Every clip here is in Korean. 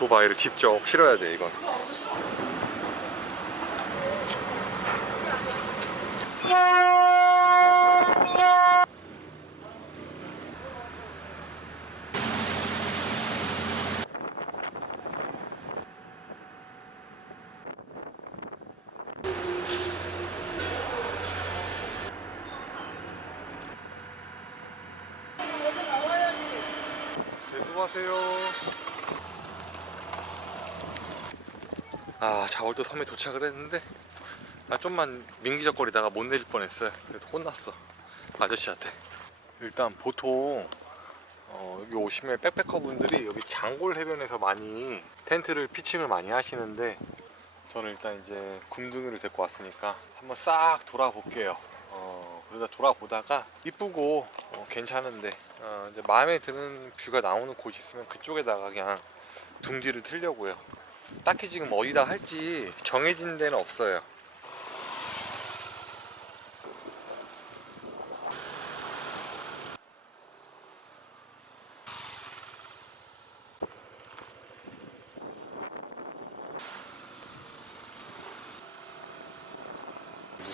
오토바이를 직접 실어야 돼 이건 네, 수고하세요. 아, 자월도 섬에 도착을 했는데 나 좀만 민기적거리다가 못 내릴 뻔했어요. 그래도 혼났어. 아저씨한테. 일단 보통 어, 여기 오시면 백패커 분들이 여기 장골 해변에서 많이 텐트를 피칭을 많이 하시는데 저는 일단 이제 굼둥이를 데리고 왔으니까 한번 싹 돌아볼게요. 어, 그러다 돌아보다가 이쁘고 어, 괜찮은데 어, 이제 마음에 드는 뷰가 나오는 곳이 있으면 그쪽에다가 그냥 둥지를 틀려고요. 딱히 지금 어디다 할지 정해진 데는 없어요.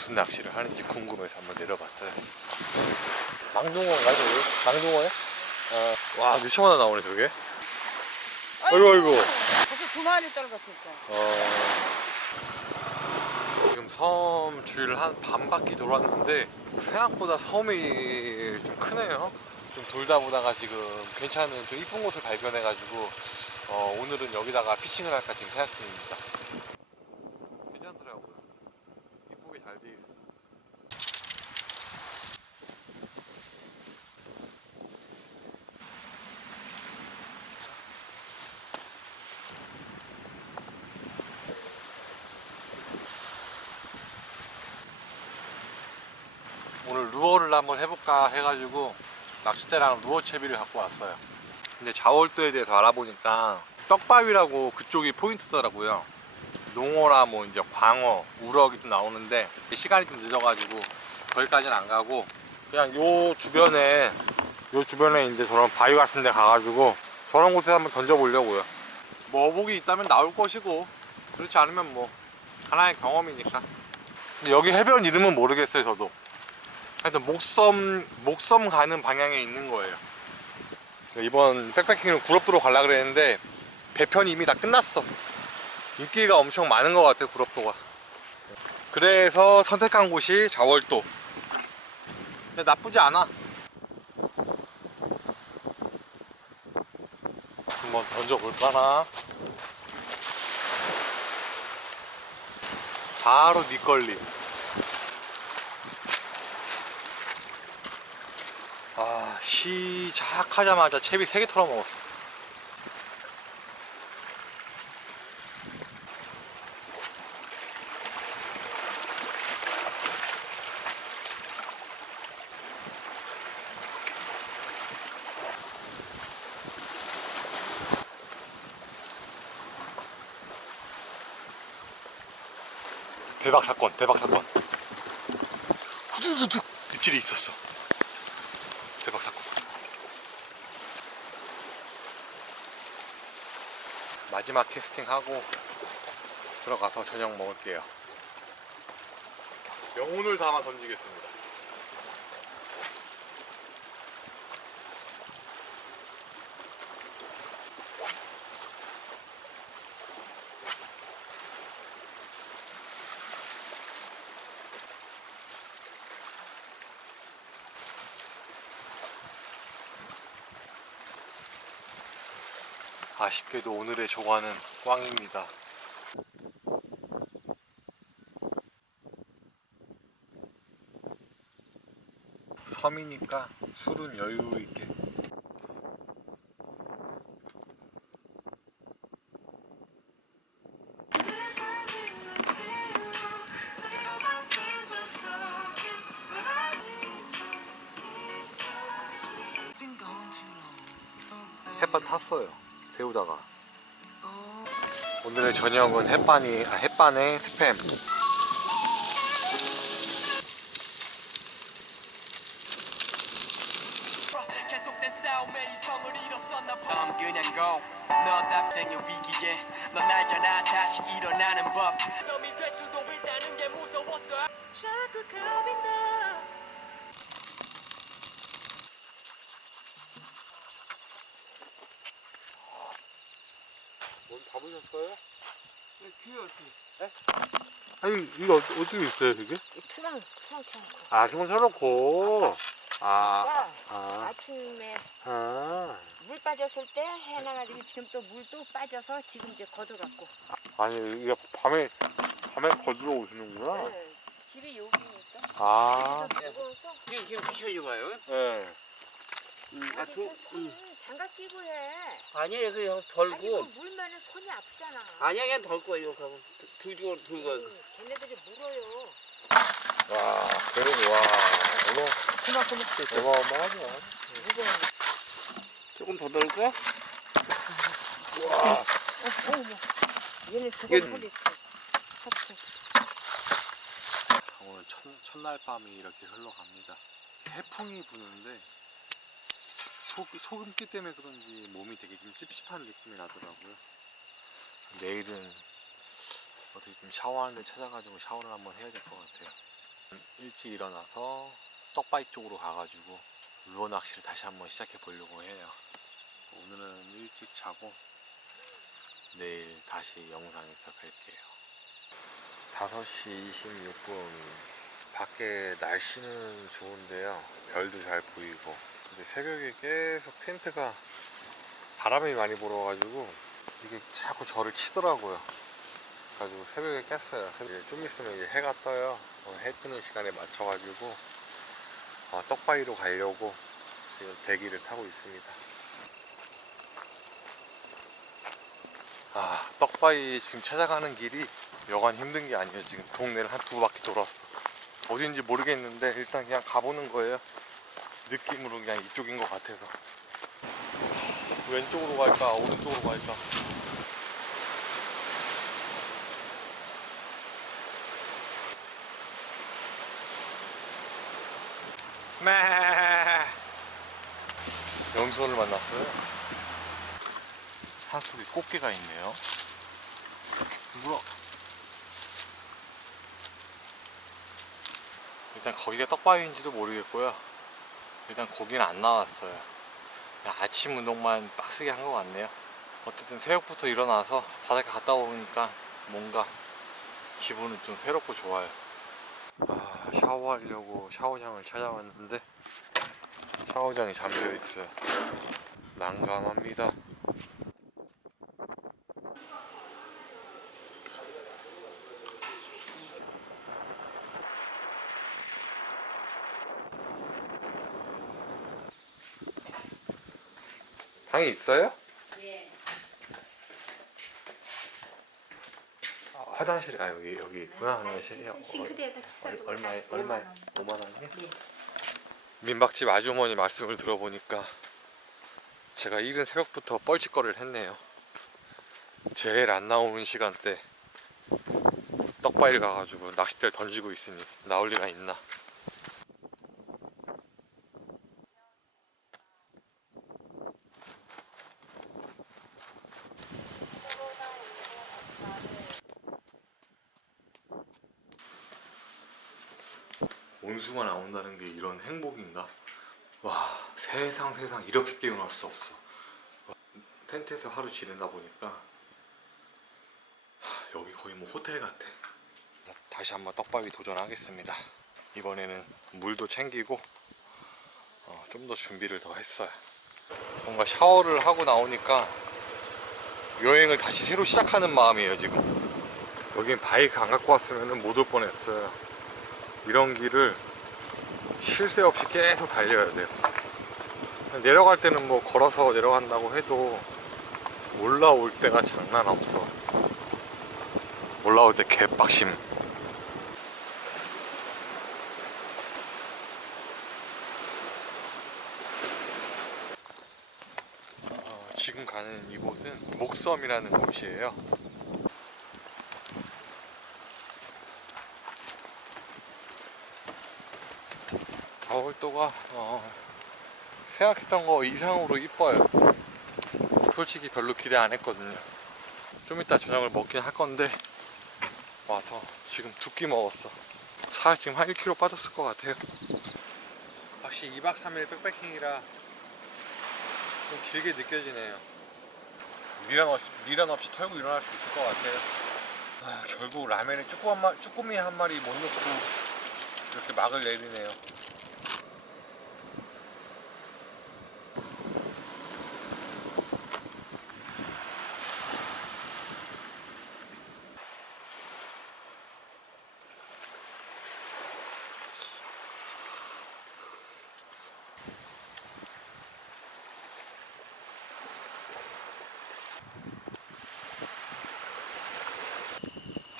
무슨 낚시를 하는지 궁금해서 한번 내려봤어요. 망둥어인가요, 저기? 망둥어요? 어, 와, 미쳐마나 나오네, 저게. 아이고, 아이고. 마리 떨어졌을까? 어... 지금 섬 주위를 한 반 바퀴 돌았는데 생각보다 섬이 좀 크네요. 좀 돌다 보다가 지금 괜찮은 좀 이쁜 곳을 발견해가지고 어, 오늘은 여기다가 피칭을 할까 지금 생각 중입니다. 괜찮더라고요. 이쁘게 잘 돼 있어. 오늘 루어를 한번 해볼까 해가지고 낚싯대랑 루어 채비를 갖고 왔어요. 근데 자월도에 대해서 알아보니까 떡바위라고 그쪽이 포인트더라고요. 농어나 뭐 이제 광어, 우럭이 좀 나오는데 시간이 좀 늦어가지고 거기까지는 안 가고 그냥 요 주변에 요 주변에 이제 저런 바위 같은 데 가가지고 저런 곳에 한번 던져보려고요. 뭐 어복이 있다면 나올 것이고 그렇지 않으면 뭐 하나의 경험이니까. 근데 여기 해변 이름은 모르겠어요 저도. 하여튼 목섬 목섬 가는 방향에 있는 거예요. 이번 백패킹은 구럽도로 가려 그랬는데 배편이 이미 다 끝났어. 인기가 엄청 많은 것 같아요 구럽도가. 그래서 선택한 곳이 자월도. 근데 나쁘지 않아. 한번 던져볼까나. 바로 밑걸림. 아 시작하자마자 채비 3개 털어먹었어. 대박 사건 대박 사건. 후두두둑 입질이 있었어. 대박 사건. 마지막 캐스팅 하고 들어가서 저녁 먹을게요. 영혼을 담아 던지겠습니다. 아쉽게도 오늘의 조과는 꽝입니다. 섬이니까 술은 여유 있게. 햇반 탔어요. 데우다가. 오늘의 저녁은 햇반이 아, 햇반에 스팸. 계속된 싸움에 이성을 잃었어 나넌 그냥 go 너 답생의 위기에 넌 알잖아 다시 일어나는 법 놈이 될 수도 있다는 게 무서웠어 자꾸 겁이 나뭔 잡으셨어요? 귀여지. 아니 이거 어디- 어떻게 있어요 그게? 투랑 투랑 켜놓고. 아 지금 켜놓고 아, 아, 아, 아 침에 아, 물 빠졌을 때 해놔가지고 지금 또 물도 빠져서 지금 이제 걷어갖고. 아니 이게 밤에 밤에 거들어 오시는구나. 네, 집이 여기니까. 아. 지금 지금 비춰지 마요. 네. 아, 아니, 두, 그 손, 장갑 끼고 해. 아니에요, 그 아니, 그 덜고. 물면은 손이 아프잖아. 아니야, 그냥 덜 거예요. 그거 두주 들고. 응, 걔네들이 물어요. 와, 그래도 와, 어머, 그만큼 어마어마하죠. 무거워. 조금 더 덜까? 와, 어, 어머. 얘는 죽어 이게- 소리. 하트. 오늘 첫, 첫날 밤이 이렇게 흘러갑니다. 해풍이 부는데 소, 소금기 때문에 그런지 몸이 되게 좀 찝찝한 느낌이 나더라고요. 내일은 어떻게 좀 샤워하는 데 찾아가지고 샤워를 한번 해야 될 것 같아요. 일찍 일어나서 떡바위 쪽으로 가가지고 루어 낚시를 다시 한번 시작해 보려고 해요. 오늘은 일찍 자고 내일 다시 영상에서 뵐게요. 5시 26분 밖에 날씨는 좋은데요 별도 잘 보이고 근데 새벽에 계속 텐트가 바람이 많이 불어가지고 이게 자꾸 저를 치더라고요. 그래가지고 새벽에 깼어요. 이제 좀 있으면 이제 해가 떠요. 어, 해 뜨는 시간에 맞춰가지고 어, 떡바위로 가려고 지금 대기를 타고 있습니다. 아 떡바위 지금 찾아가는 길이 여간 힘든 게 아니에요. 지금 동네를 한 두 바퀴 돌았어. 어딘지 모르겠는데 일단 그냥 가보는 거예요 느낌으로 그냥 이쪽인 것 같아서. 왼쪽으로 갈까 오른쪽으로 갈까? 매 염소를 만났어요. 산 속에 꽃게가 있네요. 물어. 일단 거기가 떡바위인지도 모르겠고요 일단 거기는 안 나왔어요. 아침 운동만 빡세게 한 것 같네요. 어쨌든 새벽부터 일어나서 바닷가 갔다 오니까 뭔가 기분은 좀 새롭고 좋아요. 아, 샤워하려고 샤워장을 찾아왔는데 샤워장이 잠겨 있어요. 난감합니다 방이 있어요? 예. 아, 화장실이 아 여기 여기 있구나 화장실이 어, 싱크대에다 치사로 얼- 얼마에 얼마에 5만 원이요? 네. 민박집 아주머니 말씀을 들어보니까 제가 이른 새벽부터 뻘짓거리를 했네요. 제일 안 나오는 시간대 떡바위를 가가지고 낚싯대를 던지고 있으니 나올 리가 있나? 온수가 나온다는 게 이런 행복인가? 와 세상 세상 이렇게 깨어날 수 없어. 와, 텐트에서 하루 지내다 보니까 하, 여기 거의 뭐 호텔 같아. 다시 한번 떡밥이 도전하겠습니다. 이번에는 물도 챙기고 어, 좀 더 준비를 더 했어요. 뭔가 샤워를 하고 나오니까 여행을 다시 새로 시작하는 마음이에요 지금. 여긴 바이크 안 갖고 왔으면 못 올 뻔했어요 이런 길을 쉴 새 없이 계속 달려야 돼요. 내려갈 때는 뭐 걸어서 내려간다고 해도 올라올 때가 장난 없어. 올라올 때 개빡심. 어, 지금 가는 이곳은 목섬이라는 곳이에요. 가월도가 어, 생각했던 거 이상으로 이뻐요. 솔직히 별로 기대 안 했거든요. 좀 이따 저녁을 먹긴 할 건데 와서 지금 두 끼 먹었어. 살 지금 한 1kg 빠졌을 것 같아요. 확실히 2박 3일 백패킹이라 좀 길게 느껴지네요. 미련 없이, 미련 없이 털고 일어날 수 있을 것 같아요. 아, 결국 라면에 쭈꾸미 한 마리 못 넣고 이렇게 막을 내리네요.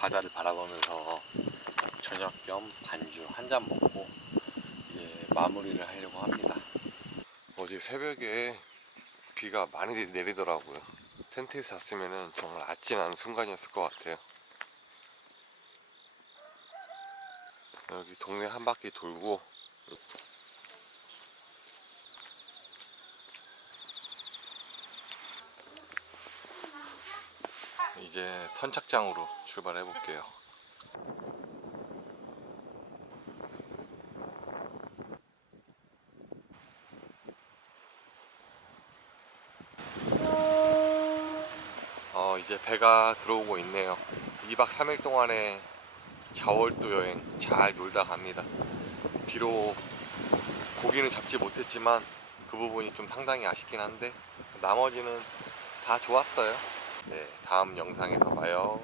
바다를 바라보면서 저녁 겸 반주 한 잔 먹고 이제 마무리를 하려고 합니다. 어제 새벽에 비가 많이 내리더라고요. 텐트에서 잤으면 정말 아찔한 순간이었을 것 같아요. 여기 동네 한 바퀴 돌고 이제 선착장으로 출발해 볼게요. 어, 이제 배가 들어오고 있네요. 2박 3일 동안의 자월도 여행 잘 놀다 갑니다. 비록 고기는 잡지 못했지만 그 부분이 좀 상당히 아쉽긴 한데 나머지는 다 좋았어요. 네, 다음 영상에서 봐요.